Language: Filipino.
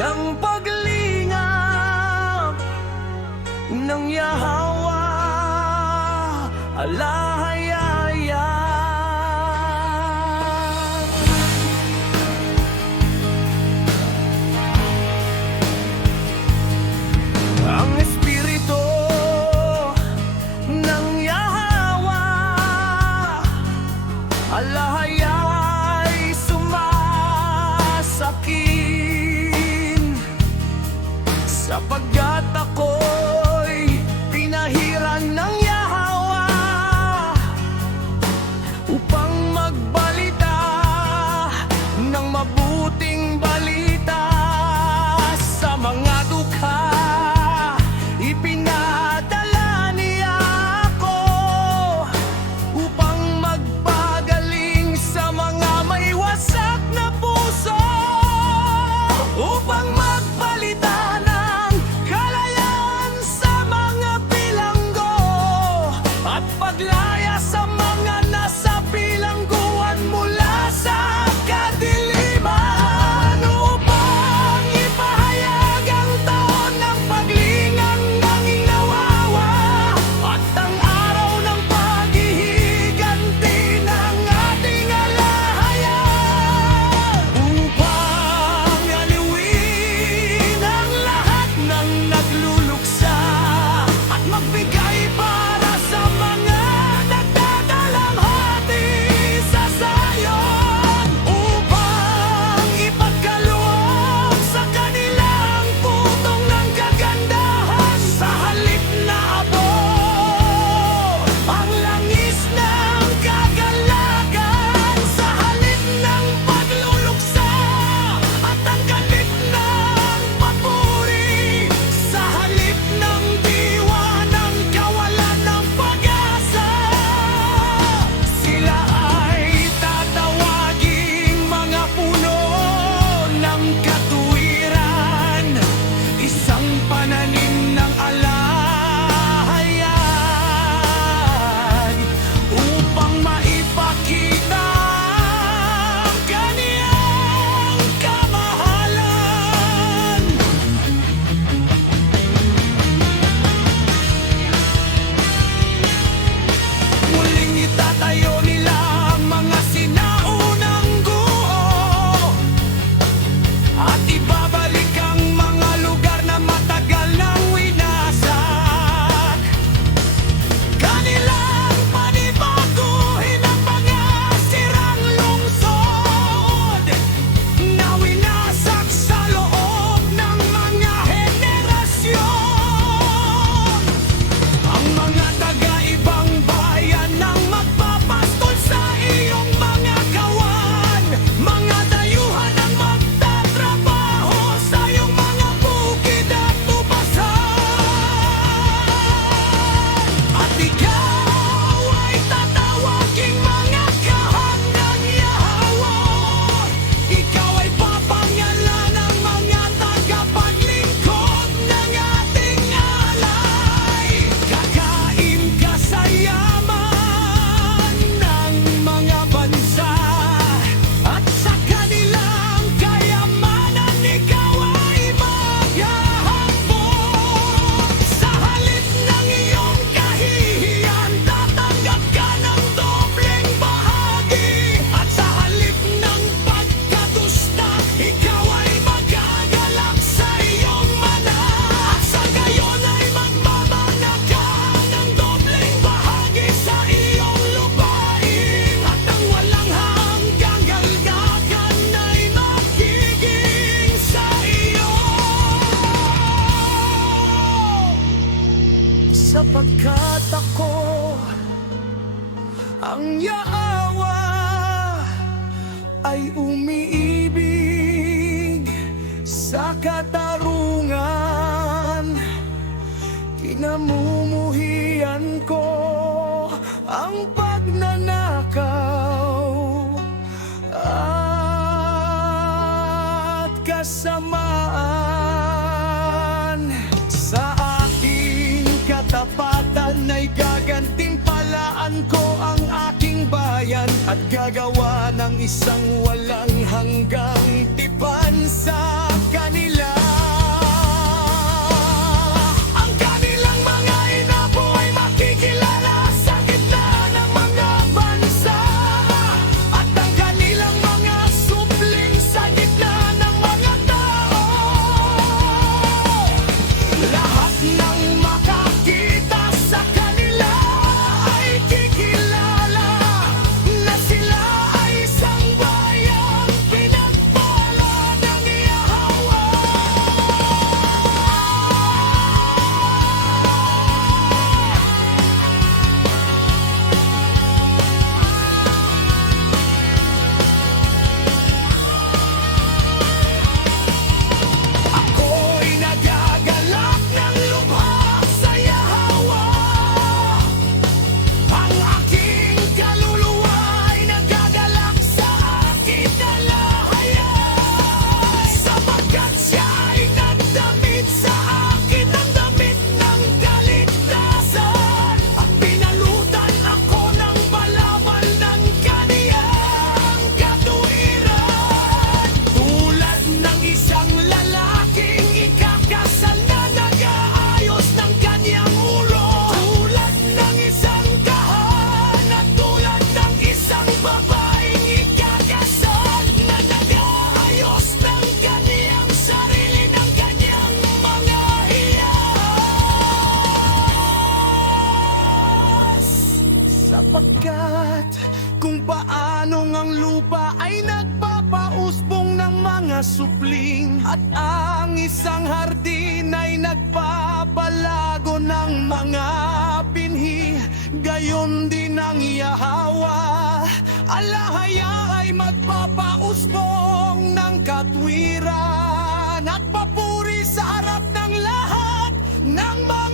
ng paglingap ng Yahawa, alahayaya. Ang Espiritu ng Yahawa, alahaya ay sumasakin, sapagkat ako'y pinahiran ng Yahawa upang magbalita ng mabuting balita sa mga dukha. Ipinadala niya ako upang magpagaling sa mga may wasak na puso, upang magbalita ng kalayaan sa mga bilanggo at paglaya sa mga nasa bilangguan mula sa kadiliman, upang ipahayag ang taon ng paglingang ng Nawawa at ang araw ng paghihiganti ng ating alahayaan, upang aliwin ang lahat ng nagluluksa at magbigay para sa mga nagdadalamhati sa Zion, upang ipagkaloob sa kanilang putong ng kagandahan sa halip na abot, ang langis ng kagalakan sa halip ng pagluluksa, at ang galit ng papuri sa halip ng diwa ng kawalan ng pag-asa. Sila ay tatawaging mga puno ng katuwiran, isang pananim ng alahayaan, upang maipakita ang kaniyang kamahalan. Muling itatayo nila ang mga sinaunang guho at ibabalik ang mga lugar na matagal nang winasak. Kanilang panibaguhin ang mga sirang lungsod na winasak sa loob ng mga henerasyon. Ang mga taga-ibang bayan ang magpapastol sa iyong mga kawan, mga dayuhan ang magtatrabaho sa iyong mga bukid at tubasan. At ikaw ay tatawaging mga kahon ng Yahawa, ikaw ay papangalan ng mga tagapaglingkod ng ating alay. Kakain ka sa yaman ng mga bansa, at sa kanilang kayamanan ikaw ay maghahambog. Sa halip ng iyong kahihiyan, tatanggap ka ng dobleng bahagi, at sa halip ng pagkadusta, ikaw ay magagalak sa iyong mana, at sa gayon ay magbabana ka ng dobleng bahagi sa iyong lupain, at ang walang hanggang galgakan ay magiging sa iyo. Sapagkat ako ang Yahawa ay umiibig sa katarungan, kinamumuhian ko ang pagnanakaw at kasamaan. Sa aking katapatan ay gagantimpalaan ko ang aking bayan at gagawa ng isang walang hanggang tipan sa kanila. mga supling at ang isang hardin ay nagpapalago ng mga binhi. Gayon din ang yahawa, alahaya ay magpapausbong ng katwiran at papuri sa harap ng lahat ng mga